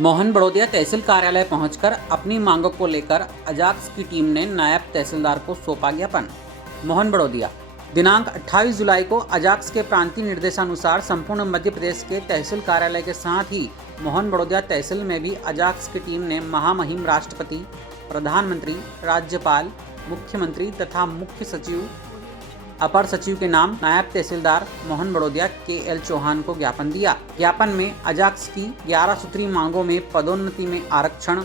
मोहन बड़ोदिया तहसील कार्यालय पहुंचकर अपनी मांगों को लेकर अजाक्स की टीम ने नायब तहसीलदार को सौंपा ज्ञापन। मोहन बड़ोदिया दिनांक 28 जुलाई को अजाक्स के प्रांतीय निर्देशानुसार संपूर्ण मध्य प्रदेश के तहसील कार्यालय के साथ ही मोहन बड़ोदिया तहसील में भी अजाक्स की टीम ने महामहिम राष्ट्रपति, प्रधानमंत्री, राज्यपाल, मुख्यमंत्री तथा मुख्य सचिव, अपर सचिव के नाम नायब तहसीलदार मोहन बड़ोदिया KL चौहान को ज्ञापन दिया। ज्ञापन में अजाक्स की 11 सूत्री मांगों में पदोन्नति में आरक्षण,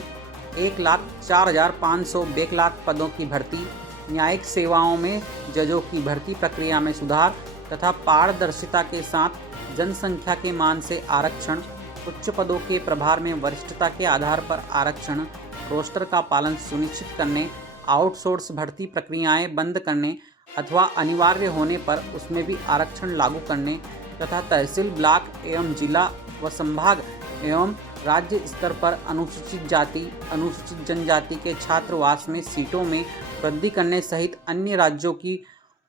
1,04,500 बैकलॉग पदों की भर्ती, न्यायिक सेवाओं में जजों की भर्ती प्रक्रिया में सुधार तथा पारदर्शिता के साथ जनसंख्या के मान से आरक्षण, उच्च पदों के प्रभार में वरिष्ठता के आधार पर आरक्षण, रोस्टर का पालन सुनिश्चित करने, आउटसोर्स भर्ती प्रक्रियाएं बंद करने अथवा अनिवार्य होने पर उसमें भी आरक्षण लागू करने तथा तहसील, ब्लॉक एवं जिला व संभाग एवं राज्य स्तर पर अनुसूचित जाति, अनुसूचित जनजाति के छात्रवास में सीटों में वृद्धि करने सहित अन्य राज्यों की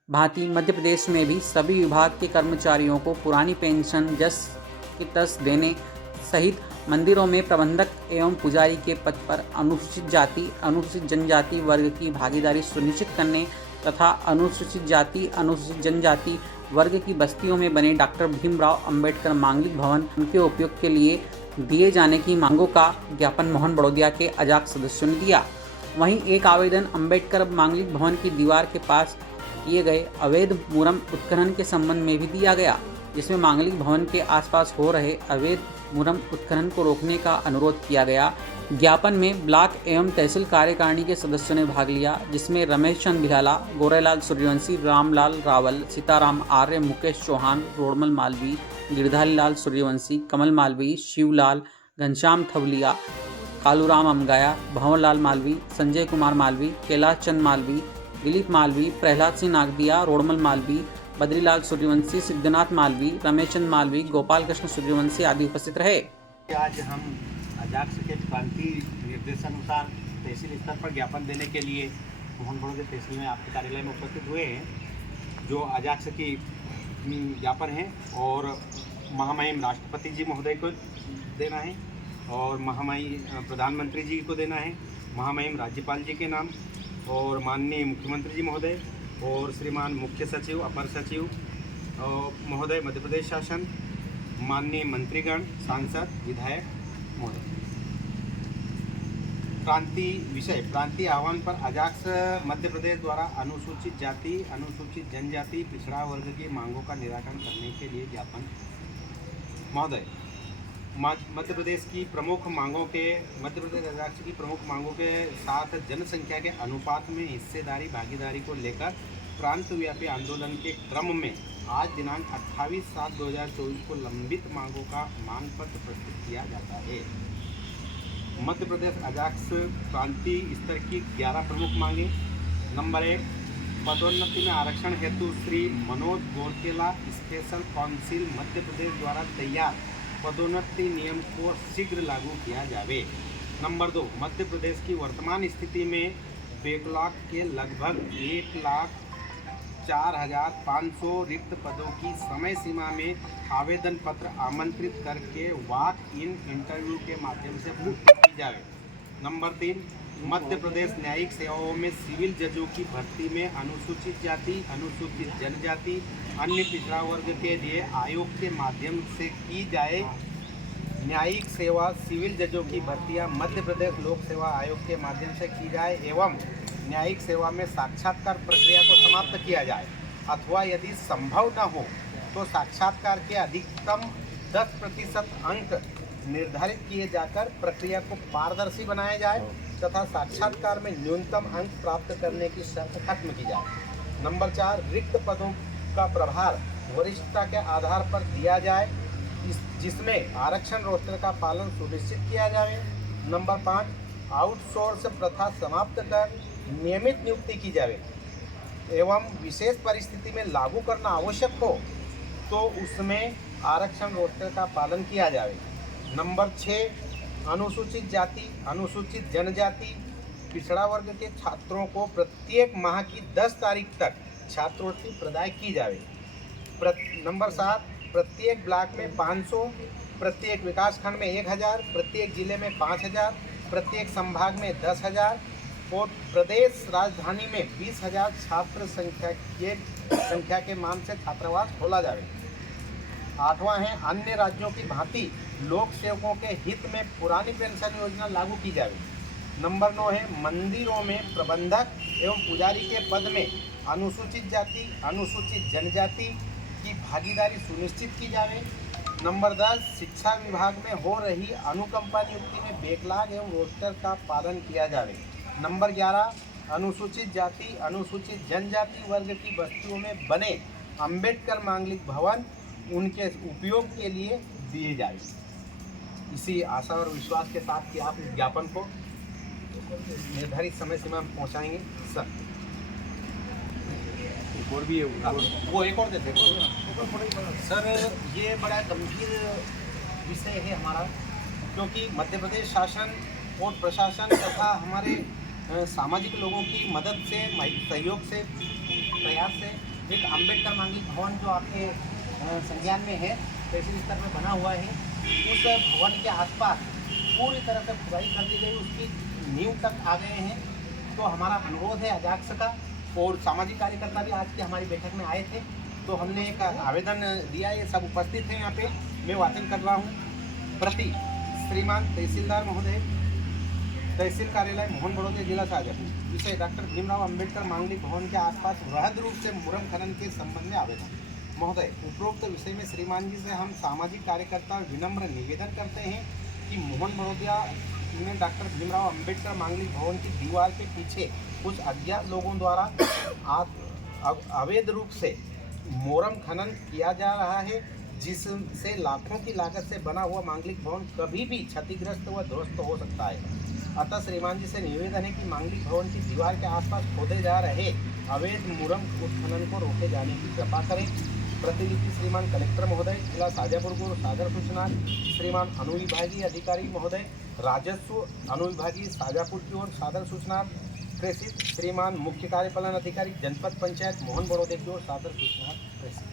भांति मध्य प्रदेश में भी सभी विभाग के कर्मचारियों को पुरानी पेंशन जस की तस देने सहित मंदिरों में प्रबंधक एवं पुजारी के पद पर अनुसूचित जाति, अनुसूचित जनजाति वर्ग की भागीदारी सुनिश्चित करने तथा अनुसूचित जाति, अनुसूचित जनजाति वर्ग की बस्तियों में बने डॉक्टर भीमराव अंबेडकर मांगलिक भवन उनके उपयोग के लिए दिए जाने की मांगों का ज्ञापन मोहन बड़ोदिया के अजाक्स सदस्यों ने दिया। वहीं एक आवेदन अंबेडकर मांगलिक भवन की दीवार के पास किए गए अवैध मुरम उत्खनन के संबंध में भी दिया गया, जिसमें मांगलिक भवन के आसपास हो रहे अवैध मुरम उत्खनन को रोकने का अनुरोध किया गया। ज्ञापन में ब्लॉक एवं तहसील कार्यकारिणी के सदस्यों ने भाग लिया, जिसमें रमेश चंद भिलाला, गोरेलाल सूर्यवंशी, रामलाल रावल, सीताराम आर्य, मुकेश चौहान, रोडमल मालवी, गिरधारी लाल सूर्यवंशी, कमल मालवी, शिवलाल, घनश्याम थवलिया, कालूराम अमगाया, भंवरलाल मालवी, संजय कुमार मालवी, कैलाश चंद मालवी, दिलीप मालवी, प्रहलाद सिंह नागदिया, रोडमल मालवी, बद्रीलाल सूर्यवंशी, सिद्धनाथ मालवी, रमेश चंद मालवी, गोपाल कृष्ण सूर्यवंशी आदि उपस्थित रहे। आज हम अजाक्स के प्रांतीय निर्देशानुसार तहसील स्तर पर ज्ञापन देने के लिए मोहन बड़ोदिया तहसील में आपके कार्यालय में उपस्थित हुए हैं। जो अजाक्स की ज्ञापन है और महामहिम राष्ट्रपति जी महोदय को देना है और महामहिम प्रधानमंत्री जी को देना है, महामहिम राज्यपाल जी के नाम और माननीय मुख्यमंत्री जी महोदय और श्रीमान मुख्य सचिव, अपर सचिव महोदय मध्य प्रदेश शासन, माननीय मंत्रीगण, सांसद, विधायक महोदय। प्रांतीय आह्वान पर अजाक्स मध्य प्रदेश द्वारा अनुसूचित जाति, अनुसूचित जनजाति, पिछड़ा वर्ग की मांगों का निराकरण करने के लिए ज्ञापन। महोदय, मध्य प्रदेश अजाक्स की प्रमुख मांगों के साथ जनसंख्या के अनुपात में हिस्सेदारी भागीदारी को लेकर प्रांत व्यापी आंदोलन के क्रम में आज दिनांक 28/7/2024 को लंबित मांगों का मांग पत्र प्रस्तुत किया जाता है। मध्य प्रदेश अजाक्स प्रांतीय स्तर की 11 प्रमुख मांगे। नंबर 1, पदोन्नति में आरक्षण हेतु श्री मनोज गोरकेला स्पेशल काउंसिल मध्य प्रदेश द्वारा तैयार पदोन्नति नियम को शीघ्र लागू किया जाए। नंबर 2, मध्य प्रदेश की वर्तमान स्थिति में बैकलॉग के लगभग 1,04,500 रिक्त पदों की समय सीमा में आवेदन पत्र आमंत्रित करके वॉक इन इंटरव्यू के माध्यम से पूर्ति की जाए। नंबर 3, मध्य प्रदेश न्यायिक सेवाओं में सिविल जजों की भर्ती में अनुसूचित जाति, अनुसूचित जनजाति, अन्य पिछड़ा वर्ग के लिए आयोग के माध्यम से की जाए। न्यायिक सेवा सिविल जजों की भर्तियां मध्य प्रदेश लोक सेवा आयोग के माध्यम से की जाए एवं न्यायिक सेवा में साक्षात्कार प्रक्रिया को समाप्त किया जाए अथवा यदि संभव न हो तो साक्षात्कार के अधिकतम 10% अंक निर्धारित किए जाकर प्रक्रिया को पारदर्शी बनाया जाए तथा साक्षात्कार में न्यूनतम अंक प्राप्त करने की शर्त खत्म की जाए। नंबर 4, रिक्त पदों का प्रभार वरिष्ठता के आधार पर दिया जाए, जिसमें आरक्षण रोस्टर का पालन सुनिश्चित किया जाए। नंबर 5, आउटसोर्स प्रथा समाप्त कर नियमित नियुक्ति की जाए एवं विशेष परिस्थिति में लागू करना आवश्यक हो तो उसमें आरक्षण रोस्टर का पालन किया जाए। नंबर 6, अनुसूचित जाति, अनुसूचित जनजाति, पिछड़ा वर्ग के छात्रों को प्रत्येक माह की 10 तारीख तक छात्रवृत्ति प्रदान की जाए। नंबर 7, प्रत्येक ब्लॉक में 500 प्रत्येक विकासखंड में 1000, प्रत्येक जिले में 5000, प्रत्येक संभाग में 10,000 और प्रदेश राजधानी में 20,000 छात्र संख्या के मान से छात्रावास खोला जाए। 8वां है अन्य राज्यों की भांति लोक सेवकों के हित में पुरानी पेंशन योजना लागू की जाए। नंबर 9 है मंदिरों में प्रबंधक एवं पुजारी के पद में अनुसूचित जाति अनुसूचित जनजाति की भागीदारी सुनिश्चित की जाए। नंबर 10 शिक्षा विभाग में हो रही अनुकंपा नियुक्ति में बैकलॉग एवं रोस्टर का पालन किया जाए। नंबर 11 अनुसूचित जाति अनुसूचित जनजाति वर्ग की बस्तियों में बने अंबेडकर मांगलिक भवन उनके उपयोग के लिए दिए जाए। इसी आशा और विश्वास के साथ कि आप इस ज्ञापन को निर्धारित समय सीमा में पहुंचाएंगे। सर और भी है वो एक और देते सर, ये बड़ा गंभीर विषय है हमारा, क्योंकि मध्य प्रदेश शासन और प्रशासन तथा हमारे सामाजिक लोगों की मदद से सहयोग से प्रयास से एक अंबेडकर मांगलिक भवन जो आपके संज्ञान में है तहसील स्तर में बना हुआ है, उस भवन के आसपास पूरी तरह से खुदाई कर दी गई, उसकी नींव तक आ गए हैं। तो हमारा अनुरोध है अजाक्स का, और सामाजिक कार्यकर्ता भी आज की हमारी बैठक में आए थे, तो हमने एक आवेदन दिया, ये सब उपस्थित हैं यहाँ पे, मैं वाचन कर रहा हूँ। प्रति श्रीमान तहसीलदार महोदय, तहसील कार्यालय मोहन बड़ौदे, जिला शाहजहाँपुर। विषय डॉक्टर भीमराव अंबेडकर मांगलिक भवन के आसपास वृहद रूप से मुरम खनन के संबंध में आवेदन। महोदय, उपरोक्त विषय में श्रीमान जी से हम सामाजिक कार्यकर्ता विनम्र निवेदन करते हैं कि मोहन बड़ौदिया में डॉक्टर भीमराव अंबेडकर मांगलिक भवन की दीवार के पीछे कुछ अज्ञात लोगों द्वारा अवैध रूप से मोरम खनन किया जा रहा है, जिससे लाखों की लागत से बना हुआ मांगलिक भवन कभी भी क्षतिग्रस्त व ध्वस्त हो सकता है। अतः श्रीमान जी से निवेदन है कि मांगलिक भवन की दीवार के आसपास खोदे जा रहे अवैध मुरम उत्खनन को रोके जाने की कृपा करें। प्रतिलिपि श्रीमान कलेक्टर महोदय, जिला शाहजहाँपुर को सादर सूचना। श्रीमान अनुविभागीय अधिकारी महोदय, राजस्व अनुविभागीय शाहजहाँपुर की ओर सादर सूचना प्रेषित। श्रीमान मुख्य कार्यपालन अधिकारी जनपद पंचायत मोहन बड़ौदे की ओर सादर सूचना प्रेषित।